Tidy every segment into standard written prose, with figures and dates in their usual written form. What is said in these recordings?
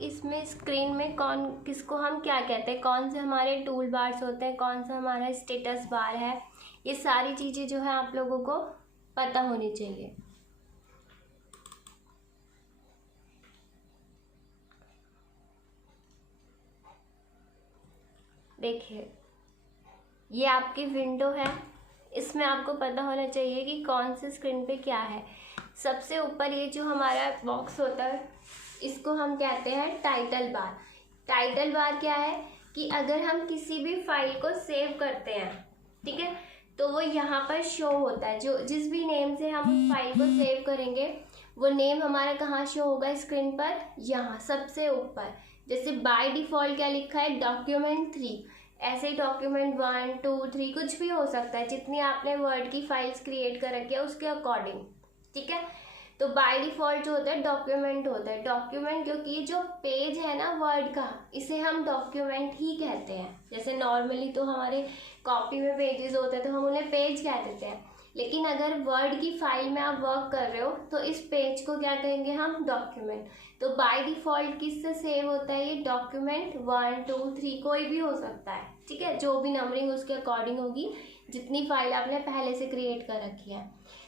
इसमें स्क्रीन में कौन किसको हम क्या कहते हैं, कौन से हमारे टूल बार्स होते हैं, कौन सा हमारा स्टेटस बार है, ये सारी चीज़ें जो है आप लोगों को पता होनी चाहिए। देखिए ये आपकी विंडो है, इसमें आपको पता होना चाहिए कि कौन सी स्क्रीन पे क्या है। सबसे ऊपर ये जो हमारा बॉक्स होता है इसको हम कहते हैं टाइटल बार। टाइटल बार क्या है कि अगर हम किसी भी फाइल को सेव करते हैं, ठीक है, तो वो यहाँ पर शो होता है। जो जिस भी नेम से हम उस फाइल को सेव करेंगे वो नेम हमारा कहाँ शो होगा स्क्रीन पर, यहाँ सबसे ऊपर। जैसे बाय डिफ़ॉल्ट क्या लिखा है, document3, ऐसे ही document 1 2 3 कुछ भी हो सकता है, जितनी आपने वर्ड की फाइल्स क्रिएट कर रखी है उसके अकॉर्डिंग, ठीक है। तो बाय डिफ़ॉल्ट जो होता है डॉक्यूमेंट होता है। डॉक्यूमेंट क्योंकि ये जो पेज है ना वर्ड का, इसे हम डॉक्यूमेंट ही कहते हैं। जैसे नॉर्मली तो हमारे कॉपी में पेजेस होते हैं तो हम उन्हें पेज कह देते हैं, लेकिन अगर वर्ड की फाइल में आप वर्क कर रहे हो तो इस पेज को क्या कहेंगे हम, डॉक्यूमेंट। तो बाय डिफ़ॉल्ट किससे सेव होता है ये, डॉक्यूमेंट 1 2 3 कोई भी हो सकता है, ठीक है, जो भी नंबरिंग उसके अकॉर्डिंग होगी, जितनी फाइल आपने पहले से क्रिएट कर रखी है।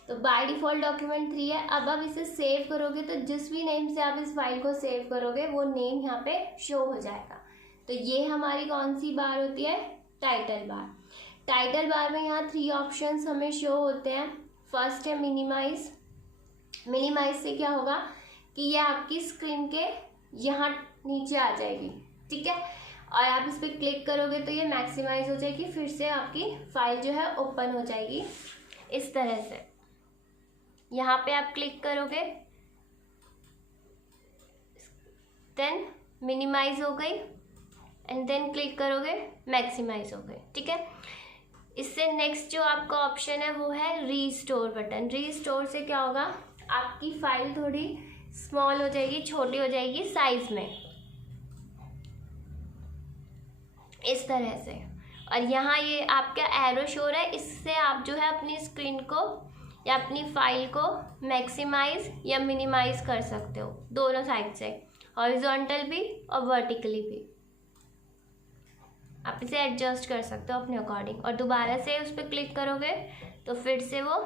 तो बाय डिफ़ॉल्ट document3 है। अब आप इसे सेव करोगे तो जिस भी नेम से आप इस फाइल को सेव करोगे वो नेम यहाँ पे शो हो जाएगा। तो ये हमारी कौन सी बार होती है, टाइटल बार। टाइटल बार में यहाँ 3 ऑप्शंस हमें शो होते हैं। फर्स्ट है मिनिमाइज। मिनिमाइज से क्या होगा कि ये आपकी स्क्रीन के यहाँ नीचे आ जाएगी, ठीक है, और आप इस पर क्लिक करोगे तो ये मैक्सिमाइज हो जाएगी, फिर से आपकी फाइल जो है ओपन हो जाएगी इस तरह से। यहाँ पे आप क्लिक करोगे देन मिनिमाइज हो गई एंड देन क्लिक करोगे मैक्सिमाइज हो गई, ठीक है। इससे नेक्स्ट जो आपका ऑप्शन है वो है रीस्टोर बटन। रीस्टोर से क्या होगा, आपकी फाइल थोड़ी स्मॉल हो जाएगी, छोटी हो जाएगी साइज में, इस तरह से। और यहाँ ये आपका एरो शो रहा है, इससे आप जो है अपनी स्क्रीन को या अपनी फाइल को मैक्सिमाइज या मिनिमाइज कर सकते हो, दोनों साइड से, हॉरिजॉन्टल भी और वर्टिकली भी। आप इसे एडजस्ट कर सकते हो अपने अकॉर्डिंग, और दोबारा से उस पर क्लिक करोगे तो फिर से वो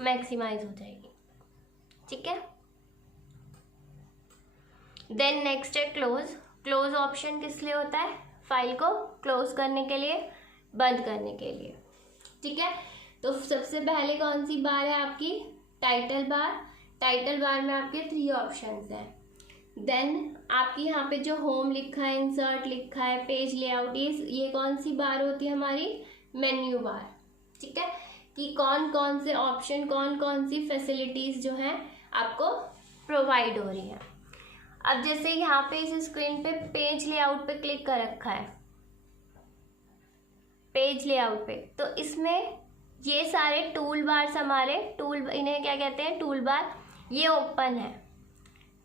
मैक्सिमाइज हो जाएगी, ठीक है। देन नेक्स्ट है क्लोज। क्लोज ऑप्शन किस लिए होता है, फाइल को क्लोज करने के लिए, बंद करने के लिए, ठीक है। तो सबसे पहले कौन सी बार है आपकी, टाइटल बार। टाइटल बार में आपके 3 ऑप्शंस हैं। देन आपकी यहाँ पे जो होम लिखा है, इंसर्ट लिखा है, पेज लेआउट, ये कौन सी बार होती है हमारी, मेन्यू बार, ठीक है, कि कौन कौन से ऑप्शन, कौन कौन सी फैसिलिटीज़ जो हैं आपको प्रोवाइड हो रही हैं। अब जैसे यहाँ पे इस स्क्रीन पे पेज लेआउट पे क्लिक कर रखा है, पेज लेआउट पे, तो इसमें ये सारे टूल बार्स हमारे इन्हें क्या कहते हैं, टूल बार, ये ओपन है,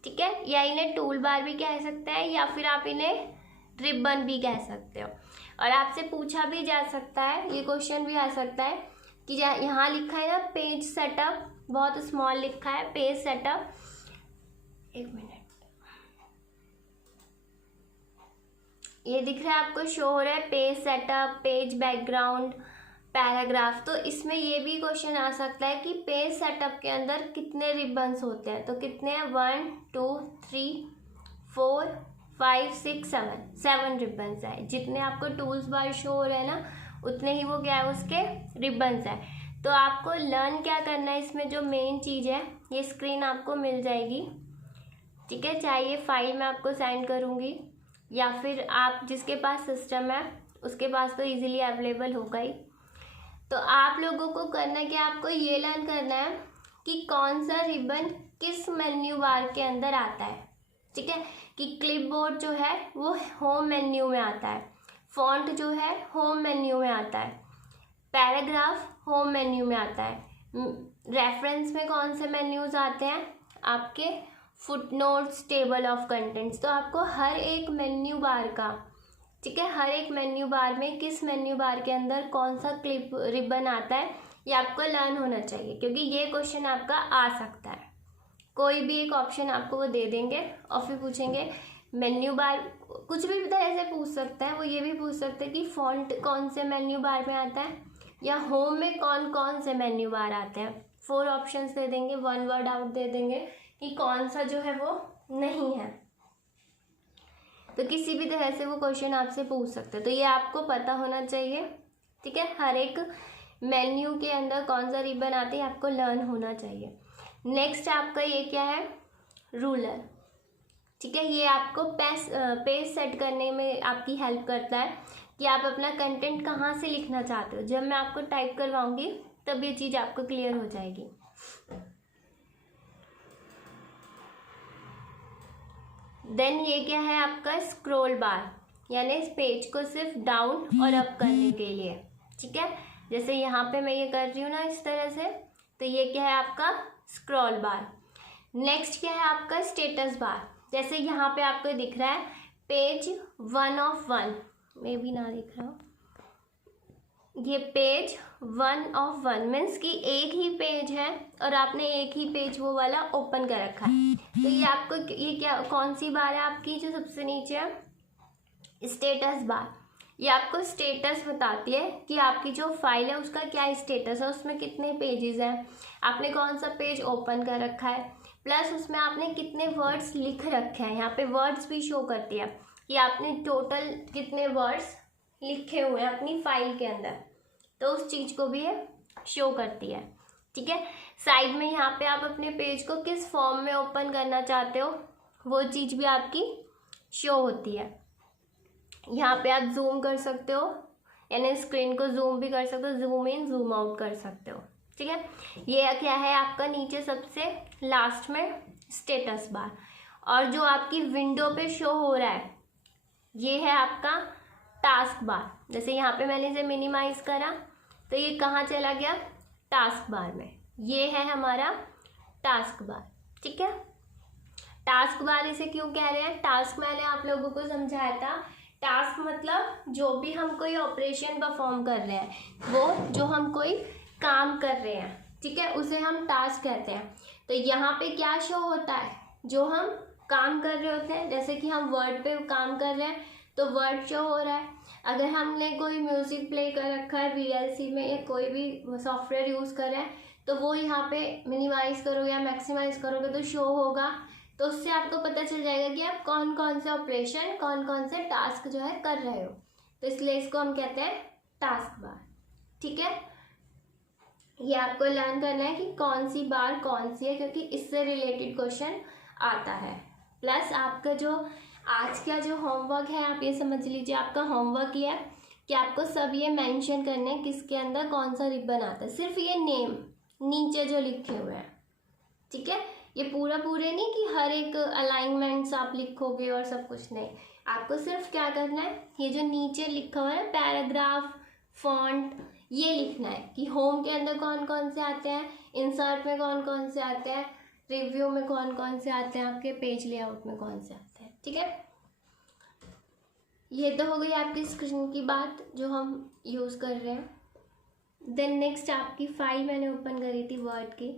ठीक है, या इन्हें टूल बार भी कह सकते हैं या फिर आप इन्हें रिबन भी कह सकते हो। और आपसे पूछा भी जा सकता है, ये क्वेश्चन भी आ सकता है कि यहाँ लिखा है ना पेज सेटअप, बहुत स्मॉल लिखा है पेज सेटअप, एक मिनट, ये दिख रहा है आपको, शो हो रहा है page setup, page background, paragraph. तो इसमें ये भी क्वेश्चन आ सकता है कि पेज सेटअप के अंदर कितने रिबन्स होते हैं, तो कितने हैं, 1 2 3 4 5 6 7 रिबन्स हैं। जितने आपको टूल्स बार शो हो रहे हैं ना, उतने ही वो क्या है, उसके रिबन्स हैं। तो आपको लर्न क्या करना है, इसमें जो मेन चीज़ है, ये स्क्रीन आपको मिल जाएगी, ठीक है, चाहे ये फाइल मैं आपको सेंड करूँगी या फिर आप जिसके पास सिस्टम है उसके पास तो इजीली अवेलेबल होगा ही। तो आप लोगों को करना क्या, आपको ये लर्न करना है कि कौन सा रिबन किस मेन्यू बार के अंदर आता है, ठीक है, कि क्लिपबोर्ड जो है वो होम मेन्यू में आता है, फॉन्ट जो है होम मेन्यू में आता है, पैराग्राफ होम मेन्यू में आता है, रेफरेंस में कौन से मेन्यूज़ आते हैं आपके, फुटनोट्स, टेबल ऑफ कंटेंट्स। तो आपको हर एक मेन्यू बार का, ठीक है, हर एक मेन्यू बार में किस मेन्यू बार के अंदर कौन सा क्लिप रिबन आता है, ये आपको लर्न होना चाहिए, क्योंकि ये क्वेश्चन आपका आ सकता है। कोई भी एक ऑप्शन आपको वो दे देंगे और फिर पूछेंगे मेन्यू बार कुछ भी तरह से पूछ सकता है। वो ये भी पूछ सकते हैं कि फ़ॉन्ट कौन से मेन्यू बार में आता है, या होम में कौन कौन से मेन्यू बार आते हैं। 4 ऑप्शंस दे देंगे, 1 वर्ड आउट दे देंगे कि कौन सा जो है वो नहीं है। तो किसी भी तरह से वो क्वेश्चन आपसे पूछ सकते हैं, तो ये आपको पता होना चाहिए, ठीक है। हर एक मेन्यू के अंदर कौन सा रिबन आते हैं आपको लर्न होना चाहिए। नेक्स्ट आपका ये क्या है, रूलर, ठीक है। ये आपको पेज सेट करने में आपकी हेल्प करता है कि आप अपना कंटेंट कहाँ से लिखना चाहते हो। जब मैं आपको टाइप करवाऊंगी तब ये चीज़ आपको क्लियर हो जाएगी। देन ये क्या है आपका स्क्रॉल बार, यानी इस पेज को सिर्फ डाउन और अप करने के लिए, ठीक है। जैसे यहाँ पे मैं ये कर रही हूँ ना इस तरह से, तो ये क्या है आपका स्क्रॉल बार। नेक्स्ट क्या है आपका स्टेटस बार। जैसे यहाँ पे आपको दिख रहा है पेज 1 of 1, मे भी ना दिख रहा हो, ये पेज 1 of 1 मीन्स कि एक ही पेज है और आपने एक ही पेज वो वाला ओपन कर रखा है। तो ये आपको ये क्या कौन सी बार है आपकी जो सबसे नीचे है, स्टेटस बार। ये आपको स्टेटस बताती है कि आपकी जो फाइल है उसका क्या स्टेटस है, उसमें कितने पेजेस हैं, आपने कौन सा पेज ओपन कर रखा है, प्लस उसमें आपने कितने वर्ड्स लिख रखे हैं। यहाँ पे वर्ड्स भी शो करती है कि आपने टोटल कितने वर्ड्स लिखे हुए हैं अपनी फाइल के अंदर, तो उस चीज़ को भी ये शो करती है, ठीक है। साइड में यहाँ पे आप अपने पेज को किस फॉर्म में ओपन करना चाहते हो वो चीज़ भी आपकी शो होती है। यहाँ पे आप जूम कर सकते हो, यानी स्क्रीन को जूम भी कर सकते हो, जूम इन जूम आउट कर सकते हो, ठीक है। ये क्या है आपका नीचे सबसे लास्ट में स्टेटस बार। और जो आपकी विंडो पे शो हो रहा है ये है आपका टास्क बार। जैसे यहाँ पे मैंने इसे मिनिमाइज करा तो ये कहाँ चला गया, टास्क बार में। ये है हमारा टास्क बार, ठीक है। टास्क बार इसे क्यों कह रहे हैं, टास्क मैंने आप लोगों को समझाया था। टास्क मतलब जो भी हम कोई ऑपरेशन परफॉर्म कर रहे हैं, वो जो हम कोई काम कर रहे हैं, ठीक है, उसे हम टास्क कहते हैं। तो यहाँ पे क्या शो होता है, जो हम काम कर रहे होते हैं। जैसे कि हम वर्ड पे काम कर रहे हैं तो वर्ड शो हो रहा है। अगर हमने कोई म्यूज़िक प्ले कर रखा है VLC में या कोई भी सॉफ्टवेयर यूज़ कर रहे हैं तो वो यहाँ पे मिनिमाइज़ करोगे या मैक्सिमाइज करोगे तो शो होगा। तो उससे आपको पता चल जाएगा कि आप कौन कौन से ऑपरेशन, कौन कौन से टास्क जो है कर रहे हो। तो इसलिए इसको हम कहते हैं टास्क बार, ठीक है। ये आपको लर्न करना है कि कौन सी बार कौन सी है, क्योंकि इससे रिलेटेड क्वेश्चन आता है। प्लस आपका जो आज का जो होमवर्क है, आप ये समझ लीजिए आपका होमवर्क ये है कि आपको सब ये मेंशन करने हैं किसके अंदर कौन सा रिबन आता है। सिर्फ ये नेम नीचे जो लिखे हुए हैं, ठीक है। ये पूरे नहीं कि हर एक अलाइनमेंट्स आप लिखोगे और सब कुछ नहीं। आपको सिर्फ क्या करना है, ये जो नीचे लिखा हुआ है पैराग्राफ, फॉन्ट, ये लिखना है कि होम के अंदर कौन कौन से आते हैं, इंसर्ट में कौन कौन से आते हैं, रिव्यू में कौन कौन से आते हैं, आपके पेज लेआउट में कौन से आते हैं, ठीक है। ये तो हो गई आपकी स्क्रीन की बात जो हम यूज़ कर रहे हैं। देन नेक्स्ट आपकी फाइल मैंने ओपन करी थी वर्ड की,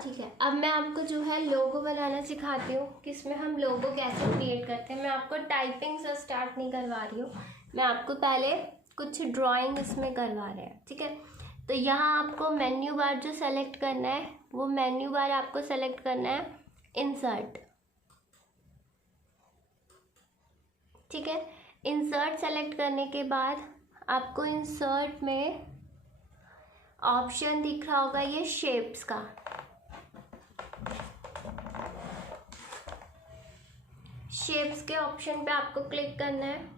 ठीक है। अब मैं आपको जो है लोगो बनाना सिखाती हूँ कि इसमें हम लोगो कैसे क्रिएट करते हैं। मैं आपको टाइपिंग से स्टार्ट नहीं करवा रही हूँ, मैं आपको पहले कुछ ड्राइंग इसमें करवा रहे हैं, ठीक है। तो यहाँ आपको मेन्यू बार जो सेलेक्ट करना है, वो मेन्यू बार आपको सेलेक्ट करना है इंसर्ट, ठीक है। इंसर्ट सेलेक्ट करने के बाद आपको इंसर्ट में ऑप्शन दिख रहा होगा ये शेप्स का, शेप्स के ऑप्शन पे आपको क्लिक करना है।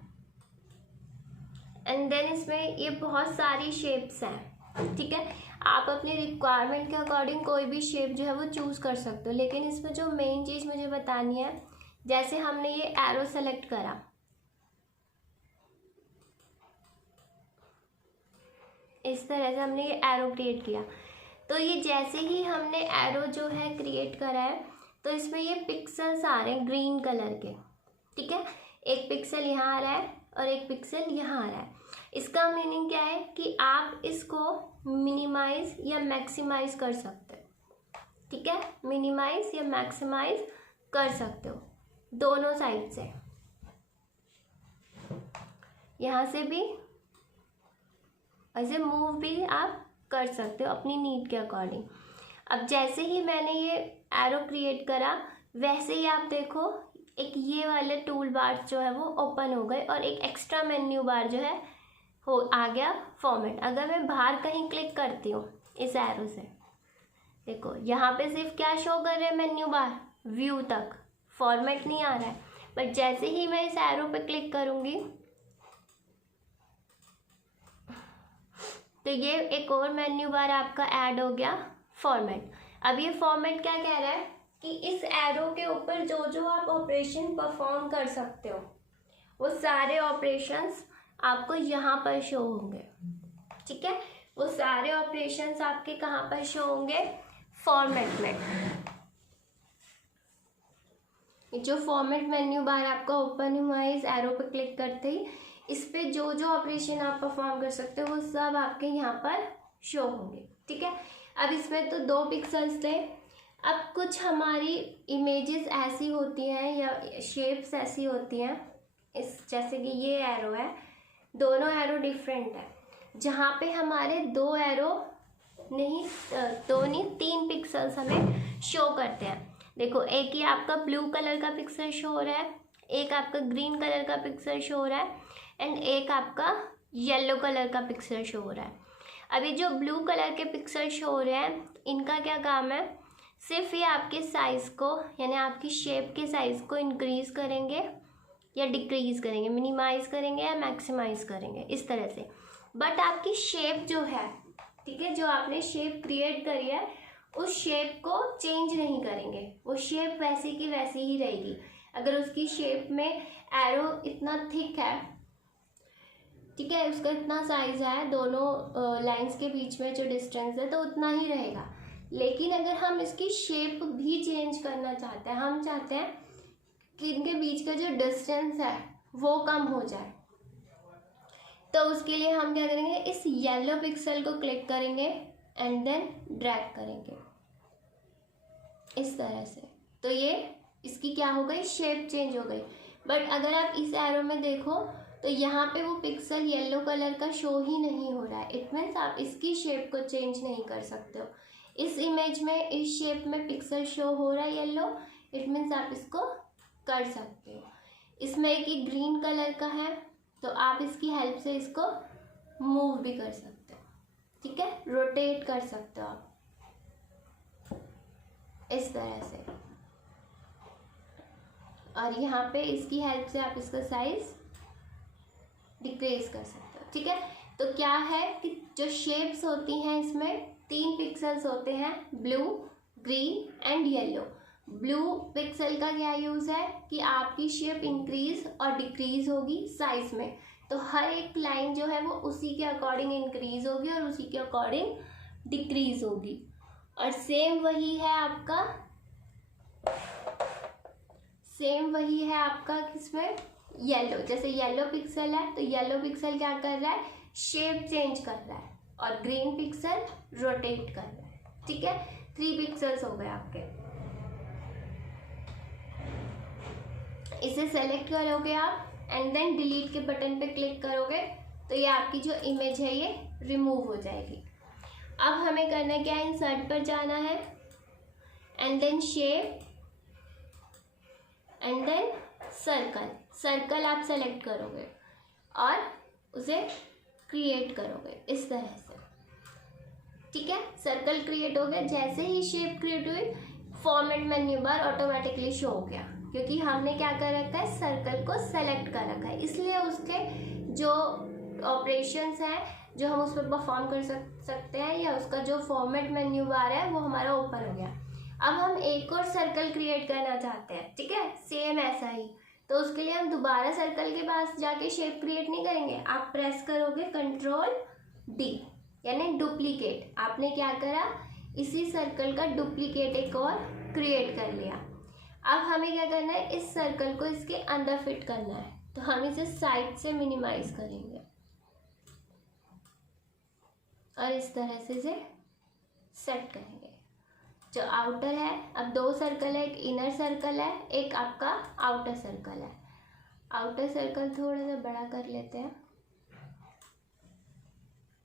एंड देन इसमें ये बहुत सारी शेप्स हैं, ठीक है। आप अपनी रिक्वायरमेंट के अकॉर्डिंग कोई भी शेप जो है वो चूज़ कर सकते हो, लेकिन इसमें जो मेन चीज़ मुझे बतानी है, जैसे हमने ये एरो सेलेक्ट करा, इस तरह से हमने ये एरो क्रिएट किया, तो ये जैसे ही हमने एरो जो है क्रिएट करा है तो इसमें ये पिक्सल्स आ रहे हैं ग्रीन कलर के, ठीक है। एक पिक्सल यहाँ आ रहा है और एक पिक्सल यहाँ आ रहा है। इसका मीनिंग क्या है कि आप इसको मिनिमाइज या मैक्सिमाइज कर सकते हो, ठीक है, मिनिमाइज या मैक्सिमाइज कर सकते हो दोनों साइड से, यहाँ से भी ऐसे मूव भी आप कर सकते हो अपनी नीड के अकॉर्डिंग। अब जैसे ही मैंने ये एरो क्रिएट करा वैसे ही आप देखो एक ये वाले टूल बार जो है वो ओपन हो गए और एक एक्स्ट्रा मेन्यू बार जो है हो आ गया फॉर्मेट। अगर मैं बाहर कहीं क्लिक करती हूँ इस एरो से, देखो यहाँ पे सिर्फ क्या शो कर रहे हैं मेन्यू बार, व्यू तक, फॉर्मेट नहीं आ रहा है। बट जैसे ही मैं इस एरो पे क्लिक करूँगी तो ये एक और मेन्यू बार आपका ऐड हो गया फॉर्मेट। अब ये फॉर्मेट क्या कह रहा है कि इस एरो के ऊपर जो जो आप ऑपरेशन परफॉर्म कर सकते हो वो सारे ऑपरेशंस आपको यहाँ पर शो होंगे, ठीक है, वो सारे ऑपरेशंस आपके कहाँ पर शो होंगे, फॉर्मेट में। जो फॉर्मेट मेन्यू बार आपका ओपन हुआ है इस एरो पर क्लिक करते ही इस पे जो जो ऑपरेशन आप परफॉर्म कर सकते हो वो सब आपके यहाँ पर शो होंगे, ठीक है। अब इसमें तो 2 पिक्सल्स थे। अब कुछ हमारी इमेजेस ऐसी होती हैं या शेप्स ऐसी होती हैं, इस जैसे कि ये एरो है, दोनों एरो डिफरेंट है, जहाँ पे हमारे 2 एरो नहीं 3 पिक्सल्स हमें शो करते हैं। देखो एक ही आपका ब्लू कलर का पिक्सल शो हो रहा है, एक आपका ग्रीन कलर का पिक्सल शो हो रहा है एंड एक आपका येलो कलर का पिक्सल शो हो रहा है। अभी जो ब्लू कलर के पिक्सल शो हो रहे हैं इनका क्या काम है, सिर्फ ये आपके साइज़ को यानी आपकी शेप के साइज़ को इंक्रीज़ करेंगे या डिक्रीज़ करेंगे, मिनिमाइज़ करेंगे या मैक्सिमाइज़ करेंगे, इस तरह से। बट आपकी शेप जो है, ठीक है, जो आपने शेप क्रिएट करी है उस शेप को चेंज नहीं करेंगे, वो शेप वैसी की वैसी ही रहेगी। अगर उसकी शेप में एरो इतना थिक है, ठीक है, उसका इतना साइज़ है, दोनों लाइंस के बीच में जो डिस्टेंस है तो उतना ही रहेगा। लेकिन अगर हम इसकी शेप भी चेंज करना चाहते हैं, हम चाहते हैं कि इनके बीच का जो डिस्टेंस है वो कम हो जाए, तो उसके लिए हम क्या करेंगे, इस येलो पिक्सल को क्लिक करेंगे एंड देन ड्रैग करेंगे इस तरह से। तो ये इसकी क्या हो गई, शेप चेंज हो गई। बट अगर आप इस एरो में देखो तो यहाँ पे वो पिक्सल येलो कलर का शो ही नहीं हो रहा है। इट मीन्स आप इसकी शेप को चेंज नहीं कर सकते हो। इस इमेज में इस शेप में पिक्सल शो हो रहा है येलो, इट मीन्स आप इसको कर सकते हो। इसमें एक ग्रीन कलर का है तो आप इसकी हेल्प से इसको मूव भी कर सकते हो, ठीक है, रोटेट कर सकते हो आप इस तरह से। और यहाँ पे इसकी हेल्प से आप इसका साइज डिक्रीज कर सकते हो, ठीक है। तो क्या है कि जो शेप्स होती हैं इसमें 3 पिक्सल्स होते हैं, blue, green and yellow. Blue pixel का क्या यूज़ है कि आपकी शेप इंक्रीज और डिक्रीज होगी साइज में, तो हर एक लाइन जो है वो उसी के अकॉर्डिंग इंक्रीज होगी और उसी के अकॉर्डिंग डिक्रीज होगी। और सेम वही है आपका किसमें, येलो। जैसे येलो पिक्सल है तो येलो पिक्सल क्या कर रहा है, शेप चेंज कर रहा है, और ग्रीन पिक्सल रोटेट कर रहा है, ठीक है। 3 पिक्सल्स हो गए आपके। इसे सेलेक्ट करोगे आप एंड देन डिलीट के बटन पे क्लिक करोगे तो ये आपकी जो इमेज है ये रिमूव हो जाएगी। अब हमें करना क्या है, इंसर्ट पर जाना है and then shape and then circle आप सेलेक्ट करोगे और उसे क्रिएट करोगे इस तरह से, ठीक है। सर्कल क्रिएट हो गया। जैसे ही शेप क्रिएट हुई format menu bar automatically show हो गया, क्योंकि हमने क्या कर रखा है, सर्कल को सेलेक्ट कर रखा है, इसलिए उसके जो ऑपरेशंस हैं जो हम उस पर परफॉर्म कर सकते हैं या उसका जो फॉर्मेट मेन्यू बार है वो हमारा ओपन हो गया। अब हम एक और सर्कल क्रिएट करना चाहते हैं, ठीक है, सेम ऐसा ही। तो उसके लिए हम दोबारा सर्कल के पास जाके शेप क्रिएट नहीं करेंगे, आप प्रेस करोगे Ctrl+D यानी डुप्लीकेट। आपने क्या करा, इसी सर्कल का डुप्लीकेट एक और क्रिएट कर लिया। अब हमें क्या करना है, इस सर्कल को इसके अंदर फिट करना है, तो हम इसे साइड से मिनिमाइज करेंगे और इस तरह से इसे सेट करेंगे। जो आउटर है, अब 2 सर्कल है, एक इनर सर्कल है, एक आपका आउटर सर्कल है। आउटर सर्कल थोड़ा सा बड़ा कर लेते हैं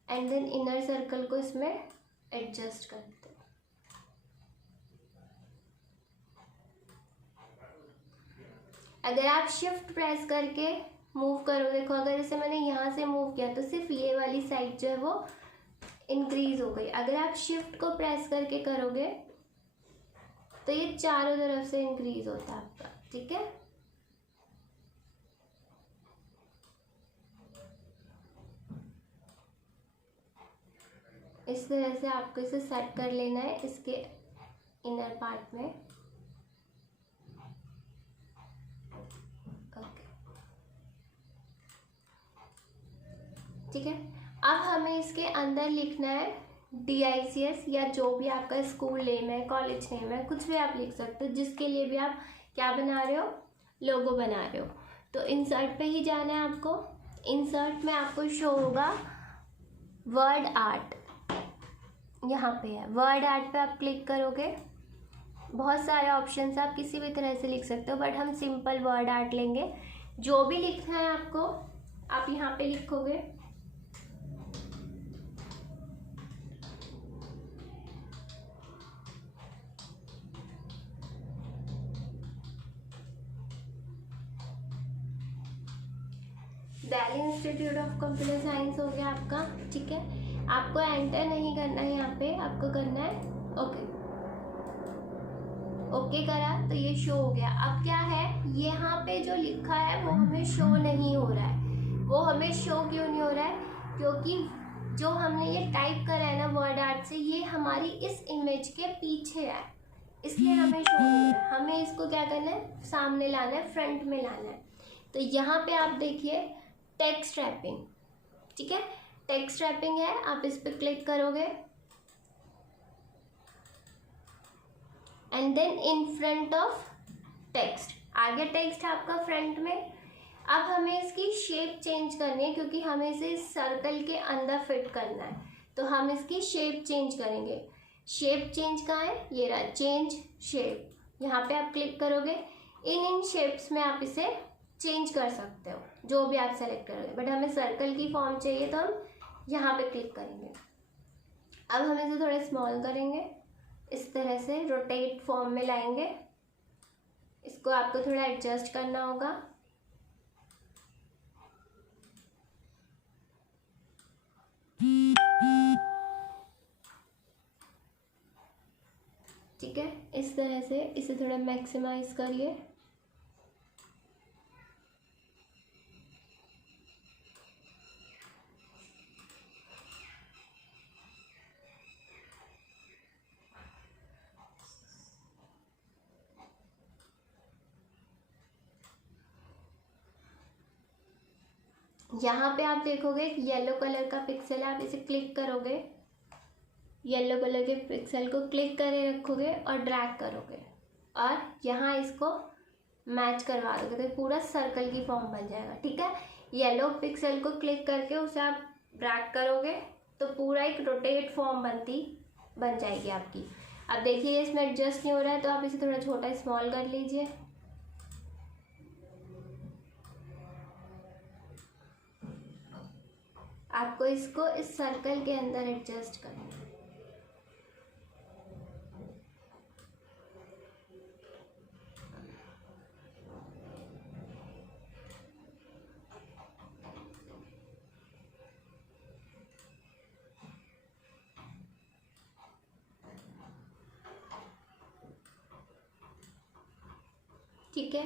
एंड देन इनर सर्कल को इसमें एडजस्ट करते हैं। अगर आप शिफ्ट प्रेस करके मूव करो, देखो अगर जैसे मैंने यहाँ से मूव किया तो सिर्फ ये वाली साइड जो है वो इंक्रीज हो गई। अगर आप शिफ्ट को प्रेस करके करोगे तो ये चारों तरफ से इंक्रीज होता है आपका, ठीक है। इस तरह से आपको इसे सेट कर लेना है इसके इनर पार्ट में। ओके, ठीक है। अब हमें इसके अंदर लिखना है DICS या जो भी आपका स्कूल नेम है, कॉलेज नेम है, कुछ भी आप लिख सकते हो, जिसके लिए भी आप क्या बना रहे हो, लोगो बना रहे हो। तो इंसर्ट पे ही जाना है आपको। इंसर्ट में आपको शो होगा वर्ड आर्ट, यहाँ पे है वर्ड आर्ट पे आप क्लिक करोगे। बहुत सारे ऑप्शंस आप किसी भी तरह से लिख सकते हो, बट हम सिंपल वर्ड आर्ट लेंगे। जो भी लिखना है आपको आप यहाँ पे लिखोगे। Delhi institute of computer science हो गया आपका, ठीक है। आपको एंटर नहीं करना है, यहाँ पे आपको करना है ओके। ओके करा तो ये शो हो गया। अब क्या है, यहाँ पे जो लिखा है वो हमें शो नहीं हो रहा है। वो हमें शो क्यों नहीं हो रहा है, क्योंकि जो हमने ये टाइप करा है ना वर्ड आर्ट से, ये हमारी इस इमेज के पीछे है, इसलिए हमें शो नहीं हो रहा है। हमें इसको क्या करना है, सामने लाना है, फ्रंट में लाना है। तो यहाँ पे आप देखिए टेक्स्ट रैपिंग, ठीक है। टेक्स्ट रैपिंग है, आप इस पर क्लिक करोगे and then in front of text, आगे टेक्स्ट है आपका फ्रंट में। अब हमें इसकी शेप चेंज करनी है, क्योंकि हमें इसे सर्कल के अंदर फिट करना है, तो हम इसकी शेप चेंज करेंगे। शेप चेंज कहाँ है, ये रहा चेंज शेप, यहाँ पे आप क्लिक करोगे। इन शेप्स में आप इसे चेंज कर सकते हो, जो भी आप सेलेक्ट करोगे, बट हमें सर्कल की फॉर्म चाहिए तो हम यहाँ पे क्लिक करेंगे। अब हम इसे थोड़ा स्मॉल करेंगे, इस तरह से रोटेट फॉर्म में लाएंगे। इसको आपको थोड़ा एडजस्ट करना होगा। ठीक है, इस तरह से इसे थोड़ा मैक्सिमाइज करिए। यहाँ पे आप देखोगे एक येलो कलर का पिक्सल है, आप इसे क्लिक करोगे, येलो कलर के पिक्सल को क्लिक करे रखोगे और ड्रैग करोगे और यहाँ इसको मैच करवा दोगे तो पूरा सर्कल की फॉर्म बन जाएगा, ठीक है। येलो पिक्सल को क्लिक करके उसे आप ड्रैग करोगे तो पूरा एक रोटेट फॉर्म बन जाएगी आपकी। अब देखिए इसमें एडजस्ट नहीं हो रहा है, तो आप इसे थोड़ा छोटा स्मॉल कर लीजिए। आपको इसको इस सर्कल के अंदर एडजस्ट करना है। ठीक है,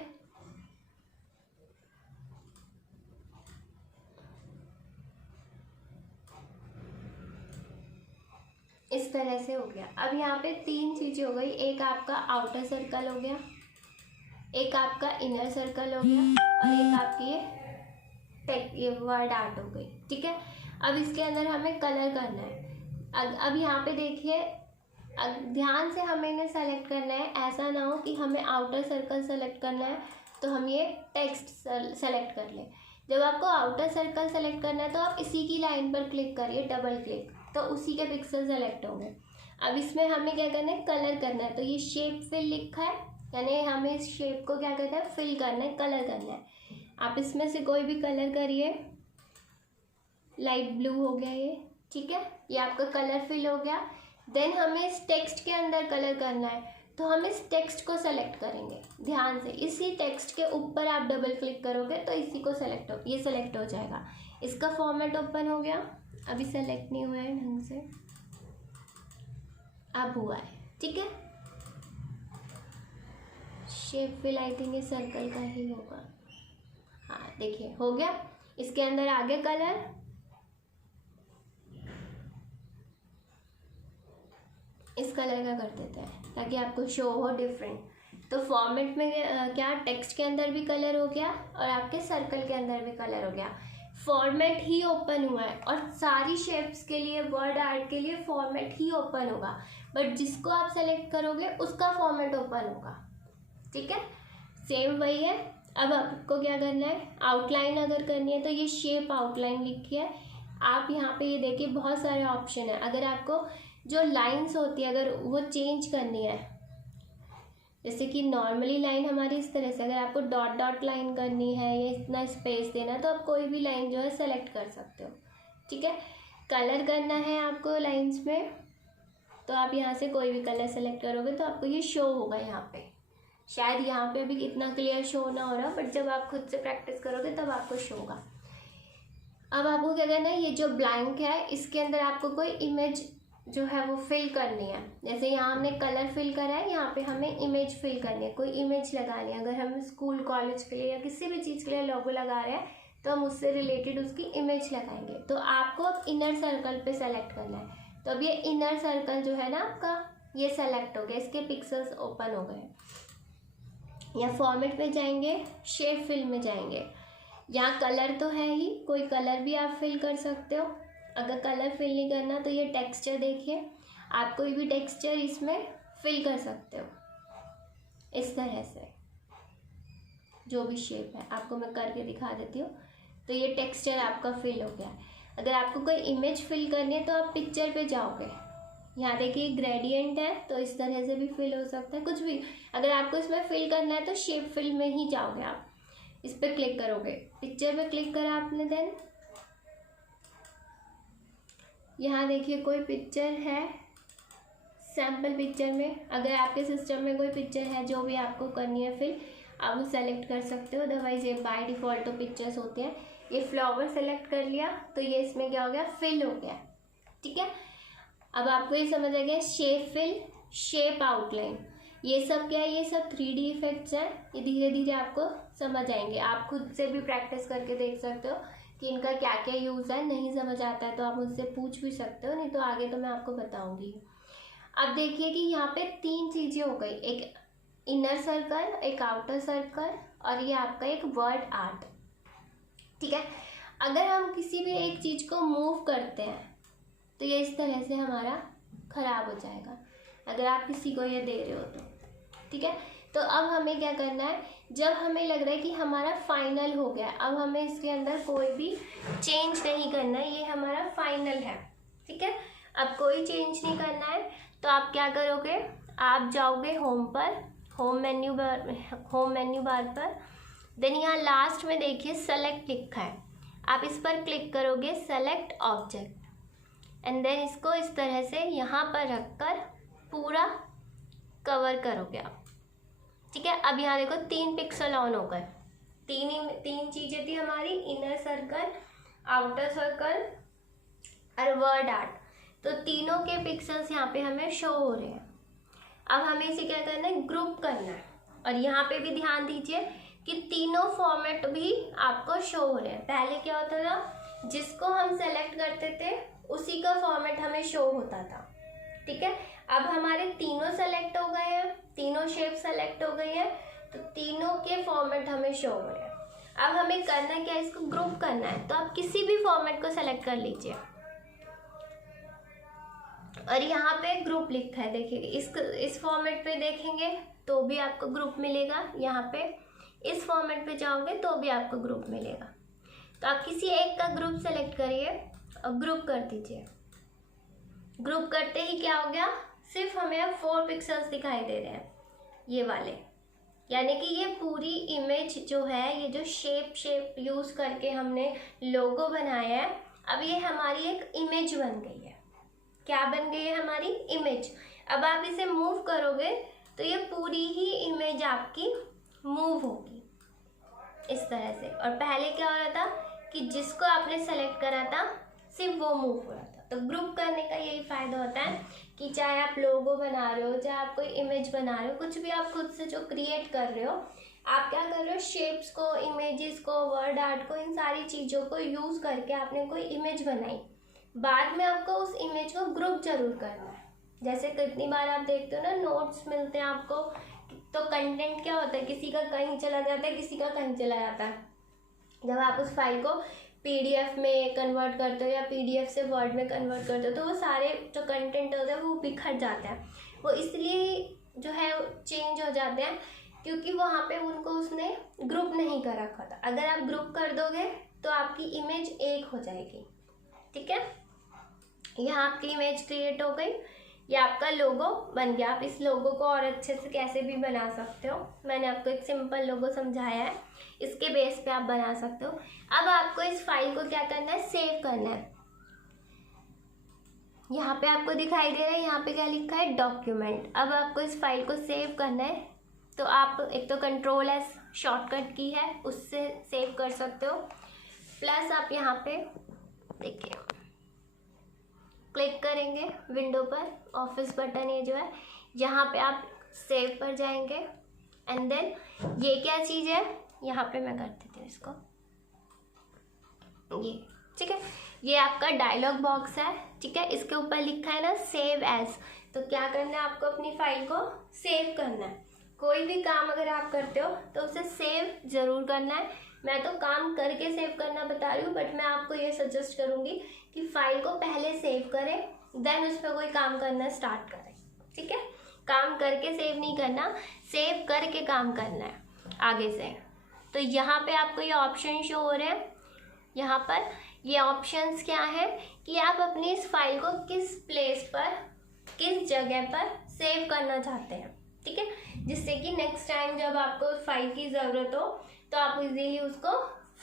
इस तरह से हो गया। अब यहाँ पे 3 चीज़ें हो गई, एक आपका आउटर सर्कल हो गया, एक आपका इनर सर्कल हो गया और एक आपकी ये वर्ड आर्ट हो गई, ठीक है। अब इसके अंदर हमें कलर करना है। अब यहाँ पे देखिए, ध्यान से हमें इन्हें सेलेक्ट करना है, ऐसा ना हो कि हमें आउटर सर्कल सेलेक्ट करना है तो हम ये टेक्स्ट सेलेक्ट कर लें। जब आपको आउटर सर्कल सेलेक्ट करना है तो आप इसी की लाइन पर क्लिक करिए, डबल क्लिक, तो उसी के पिक्सल सेलेक्ट होंगे। अब इसमें हमें क्या करना है, कलर करना है। तो ये शेप फिल लिखा है, यानी हमें इस शेप को क्या करना है, फिल करना है, कलर करना है। आप इसमें से कोई भी कलर करिए। लाइट ब्लू हो गया ये, ठीक है, ये आपका कलर फिल हो गया। देन हमें इस टेक्स्ट के अंदर कलर करना है, तो हम इस टेक्स्ट को सेलेक्ट करेंगे ध्यान से। इसी टेक्स्ट के ऊपर आप डबल क्लिक करोगे तो इसी को ये सेलेक्ट हो जाएगा। इसका फॉर्मेट ओपन हो गया, अभी सेलेक्ट नहीं हुआ है ढंग से, अब हुआ है, ठीक है। शेप फिल आई थिंक ये सर्कल का ही होगा। हाँ देखिए हो गया। इसके अंदर आगे कलर, इस कलर का कर देते हैं ताकि आपको शो हो डिफरेंट। तो फॉर्मेट में क्या, टेक्स्ट के अंदर भी कलर हो गया और आपके सर्कल के अंदर भी कलर हो गया। फॉर्मेट ही ओपन हुआ है और सारी शेप्स के लिए, वर्ड आर्ट के लिए फॉर्मेट ही ओपन होगा, बट जिसको आप सेलेक्ट करोगे उसका फॉर्मेट ओपन होगा, ठीक है। सेम वही है। अब आपको क्या करना है, आउटलाइन अगर करनी है तो ये शेप आउटलाइन लिखी है। आप यहाँ पे ये देखिए बहुत सारे ऑप्शन है। अगर आपको जो लाइंस होती है अगर वो चेंज करनी है, जैसे कि नॉर्मली लाइन हमारी इस तरह से, अगर आपको डॉट डॉट लाइन करनी है या इतना स्पेस देना है तो आप कोई भी लाइन जो है सेलेक्ट कर सकते हो, ठीक है। कलर करना है आपको लाइंस में, तो आप यहाँ से कोई भी कलर सेलेक्ट करोगे तो आपको ये शो होगा यहाँ पे। शायद यहाँ पे भी इतना क्लियर शो ना हो रहा, बट जब आप खुद से प्रैक्टिस करोगे तब आपको शो होगा। अब आपको क्या करना है, ये जो ब्लैंक है इसके अंदर आपको कोई इमेज जो है वो फिल करनी है। जैसे यहाँ हमने कलर फिल करा है, यहाँ पे हमें इमेज फिल करनी है, कोई इमेज लगानी है। अगर हम स्कूल कॉलेज के लिए या किसी भी चीज़ के लिए लोगो लगा रहे हैं तो हम उससे रिलेटेड उसकी इमेज लगाएंगे। तो आपको अब इनर सर्कल पे सेलेक्ट करना है। तो अब ये इनर सर्कल जो है ना आपका, ये सेलेक्ट हो गया, इसके पिक्सल्स ओपन हो गए। या फॉर्मेट में जाएंगे, शेप फिल में जाएंगे। यहाँ कलर तो है ही, कोई कलर भी आप फिल कर सकते हो। अगर कलर फिल नहीं करना तो ये टेक्सचर देखिए, आप कोई भी टेक्सचर इसमें फिल कर सकते हो इस तरह से। जो भी शेप है आपको मैं करके दिखा देती हूँ। तो ये टेक्सचर आपका फिल हो गया। अगर आपको कोई इमेज फिल करनी है तो आप पिक्चर पे जाओगे, यहाँ देखिए ग्रेडियंट है तो इस तरह से भी फिल हो सकता है, कुछ भी। अगर आपको इसमें फिल करना है तो शेप फिल में ही जाओगे, आप इस पर क्लिक करोगे, पिक्चर पे क्लिक करा आपने। देन यहाँ देखिए कोई पिक्चर है, सैम्पल पिक्चर में अगर आपके सिस्टम में कोई पिक्चर है जो भी आपको करनी है फिल, आप वो सेलेक्ट कर सकते हो। अदरवाइज ये बाय डिफ़ॉल्ट तो पिक्चर्स होते हैं। ये फ्लावर सेलेक्ट कर लिया तो ये इसमें क्या हो गया, फिल हो गया, ठीक है। अब आपको ये समझ आ गया, शेप फिल, शेप आउटलाइन, ये सब क्या है, ये सब 3D इफेक्ट्स हैं। ये धीरे धीरे आपको समझ आएंगे। आप खुद से भी प्रैक्टिस करके देख सकते हो कि इनका क्या क्या यूज़ है। नहीं समझ आता है तो आप मुझसे पूछ भी सकते हो, नहीं तो आगे तो मैं आपको बताऊंगी। अब देखिए कि यहाँ पे 3 चीज़ें हो गई, एक इनर सर्कल, एक आउटर सर्कल और ये आपका एक वर्ड आर्ट, ठीक है। अगर हम किसी भी एक चीज़ को मूव करते हैं तो ये इस तरह से हमारा ख़राब हो जाएगा, अगर आप किसी को ये दे रहे हो तो, ठीक है। तो अब हमें क्या करना है, जब हमें लग रहा है कि हमारा फाइनल हो गया, अब हमें इसके अंदर कोई भी चेंज नहीं करना है, ये हमारा फाइनल है, ठीक है। अब कोई चेंज नहीं करना है तो आप क्या करोगे, आप जाओगे होम पर, होम मेन्यू बार पर। देन यहाँ लास्ट में देखिए सेलेक्ट लिखा है, आप इस पर क्लिक करोगे, सेलेक्ट ऑब्जेक्ट, एंड देन इसको इस तरह से यहाँ पर रखकर पूरा कवर करोगे आप, ठीक है। अब यहाँ देखो 3 पिक्सल ऑन हो गए। तीन चीज़ें थी हमारी, इनर सर्कल, आउटर सर्कल और वर्ड आर्ट। तो तीनों के पिक्सल्स यहाँ पे हमें शो हो रहे हैं। अब हमें इसे क्या करना है, ग्रुप करना है। और यहाँ पे भी ध्यान दीजिए कि तीनों फॉर्मेट भी आपको शो हो रहे हैं। पहले क्या होता था, जिसको हम सेलेक्ट करते थे उसी का फॉर्मेट हमें शो होता था, ठीक है। अब हमारे तीनों सेलेक्ट हो गए हैं, तीनों शेप सेलेक्ट हो गई है, तो तीनों के फॉर्मेट हमें शो हो रहे हैं। अब हमें करना क्या है, इसको ग्रुप करना है। तो आप किसी भी फॉर्मेट को सेलेक्ट कर लीजिए और यहाँ पे ग्रुप लिखा है, देखिए इस फॉर्मेट पे देखेंगे तो भी आपको ग्रुप मिलेगा, यहाँ पे इस फॉर्मेट पे जाओगे तो भी आपको ग्रुप मिलेगा। तो आप किसी एक का ग्रुप सेलेक्ट करिए और ग्रुप कर दीजिए, ग्रुप करते ही क्या हो गया, सिर्फ हमें अब 4 पिक्सल्स दिखाई दे रहे हैं, ये वाले। यानी कि ये पूरी इमेज जो है, ये जो शेप यूज़ करके हमने लोगो बनाया है, अब ये हमारी एक इमेज बन गई है। क्या बन गई है, हमारी इमेज। अब आप इसे मूव करोगे तो ये पूरी ही इमेज आपकी मूव होगी इस तरह से। और पहले क्या हो रहा था कि जिसको आपने सेलेक्ट करा था सिर्फ वो मूव हो रहा था। तो ग्रुप करने का यही फ़ायदा होता है कि चाहे आप लोगो बना रहे हो, चाहे आप कोई इमेज बना रहे हो, कुछ भी आप खुद से जो क्रिएट कर रहे हो, आप क्या कर रहे हो, शेप्स को, इमेजेस को, वर्ड आर्ट को, इन सारी चीज़ों को यूज़ करके आपने कोई इमेज बनाई। बाद में आपको उस इमेज को ग्रुप जरूर करना है। जैसे कितनी बार आप देखते हो ना, नोट्स मिलते हैं आपको, तो कंटेंट क्या होता है, किसी का कहीं चला जाता है, किसी का कहीं चला जाता है। जब आप उस फाइल को PDF में कन्वर्ट करते हो या PDF से वर्ड में कन्वर्ट करते हो, तो वो सारे जो कंटेंट होता है वो बिखर जाता है। वो इसलिए जो है चेंज हो जाते हैं क्योंकि वहाँ पे उनको उसने ग्रुप नहीं कर रखा था। अगर आप ग्रुप कर दोगे तो आपकी इमेज एक हो जाएगी। ठीक है, यहाँ आपकी इमेज क्रिएट हो गई, ये आपका लोगो बन गया। आप इस लोगो को और अच्छे से कैसे भी बना सकते हो, मैंने आपको एक सिंपल लोगो समझाया है, इसके बेस पे आप बना सकते हो। अब आपको इस फाइल को क्या करना है, सेव करना है। यहाँ पे आपको दिखाई दे रहा है, यहाँ पे क्या लिखा है, डॉक्यूमेंट। अब आपको इस फाइल को सेव करना है, तो आप एक तो Ctrl+S शॉर्टकट की है, उससे सेव कर सकते हो। प्लस आप यहाँ पे देखिए क्लिक करेंगे विंडो पर, ऑफिस बटन ये जो है, यहाँ पे आप सेव पर जाएंगे। एंड देन ये क्या चीज़ है, यहाँ पे मैं कर देती हूँ इसको, ये ठीक है, ये आपका डायलॉग बॉक्स है। ठीक है, इसके ऊपर लिखा है ना सेव एज। तो क्या करना है, आपको अपनी फाइल को सेव करना है। कोई भी काम अगर आप करते हो तो उसे सेव ज़रूर करना है। मैं तो काम करके सेव करना बता रही हूँ, बट मैं आपको ये सजेस्ट करूँगी कि फाइल को पहले सेव करें, देन उस पर कोई काम करना स्टार्ट करें। ठीक है, काम करके सेव नहीं करना, सेव करके काम करना है आगे से। तो यहाँ पे आपको ये ऑप्शन शो हो रहे हैं। यहाँ पर ये ऑप्शंस क्या है कि आप अपनी इस फाइल को किस प्लेस पर, किस जगह पर सेव करना चाहते हैं। ठीक है, जिससे कि नेक्स्ट टाइम जब आपको उस फाइल की ज़रूरत हो तो आप इजीली उसको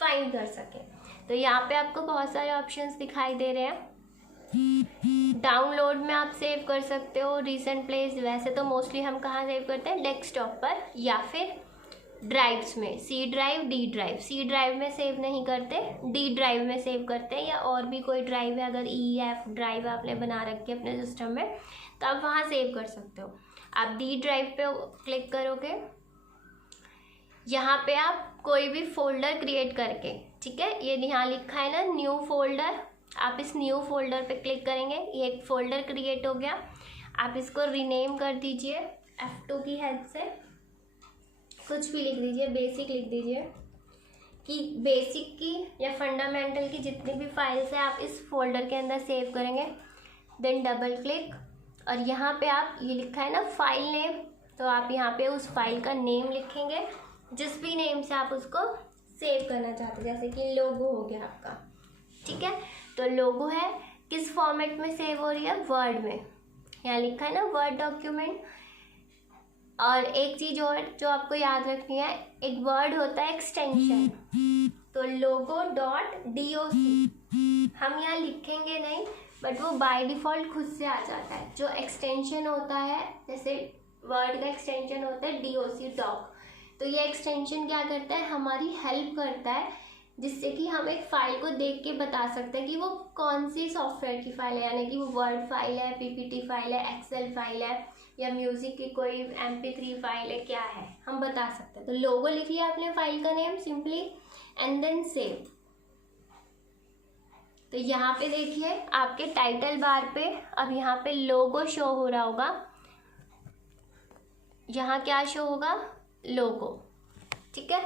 फाइंड कर सकें। तो यहाँ पे आपको बहुत सारे ऑप्शंस दिखाई दे रहे हैं। डाउनलोड में आप सेव कर सकते हो, रीसेंट प्लेस। वैसे तो मोस्टली हम कहाँ सेव करते हैं, डेस्कटॉप पर या फिर ड्राइव्स में, C drive, D drive. C drive में सेव नहीं करते, D ड्राइव में सेव करते हैं, या और भी कोई ड्राइव है, अगर EF ड्राइव आपने बना रखी है अपने सिस्टम में तो आप वहाँ सेव कर सकते हो। आप D ड्राइव पे क्लिक करोगे, यहाँ पे आप कोई भी फोल्डर क्रिएट करके, ठीक है, ये यहाँ लिखा है ना न्यू फोल्डर, आप इस न्यू फोल्डर पे क्लिक करेंगे, ये एक फोल्डर क्रिएट हो गया। आप इसको रीनेम कर दीजिए F2 की हेल्प से, कुछ भी लिख दीजिए, बेसिक लिख दीजिए, कि बेसिक की या फंडामेंटल की जितनी भी फाइल्स हैं आप इस फोल्डर के अंदर सेव करेंगे। देन डबल क्लिक, और यहाँ पे आप ये लिखा है ना फाइल नेम, तो आप यहाँ पे उस फाइल का नेम लिखेंगे, जिस भी नेम से आप उसको सेव करना चाहते हैं। जैसे कि लोगो हो गया आपका, ठीक है, तो लोगो है, किस फॉर्मेट में सेव हो रही है, वर्ड में, यहाँ लिखा है ना वर्ड डॉक्यूमेंट। और एक चीज़ और जो आपको याद रखनी है, एक वर्ड होता है एक्सटेंशन, तो logo.doc हम यहाँ लिखेंगे नहीं, बट वो बाय डिफ़ॉल्ट खुद से आ जाता है। जो एक्सटेंशन होता है, जैसे वर्ड का एक्सटेंशन होता है doc, तो ये एक्सटेंशन क्या करता है, हमारी हेल्प करता है, जिससे कि हम एक फ़ाइल को देख के बता सकते हैं कि वो कौन सी सॉफ्टवेयर की फ़ाइल है, यानी कि वो वर्ड फाइल है, PPT फाइल है, एक्सेल फाइल है, या म्यूज़िक की कोई MP3 फाइल है, क्या है, हम बता सकते हैं। तो लोगो लिख लिया आपने फाइल का name simply, and then save. तो यहाँ पे देखिए आपके टाइटल बार पे अब यहाँ पे लोगो शो हो रहा होगा, यहाँ क्या शो होगा, लोगो, ठीक है।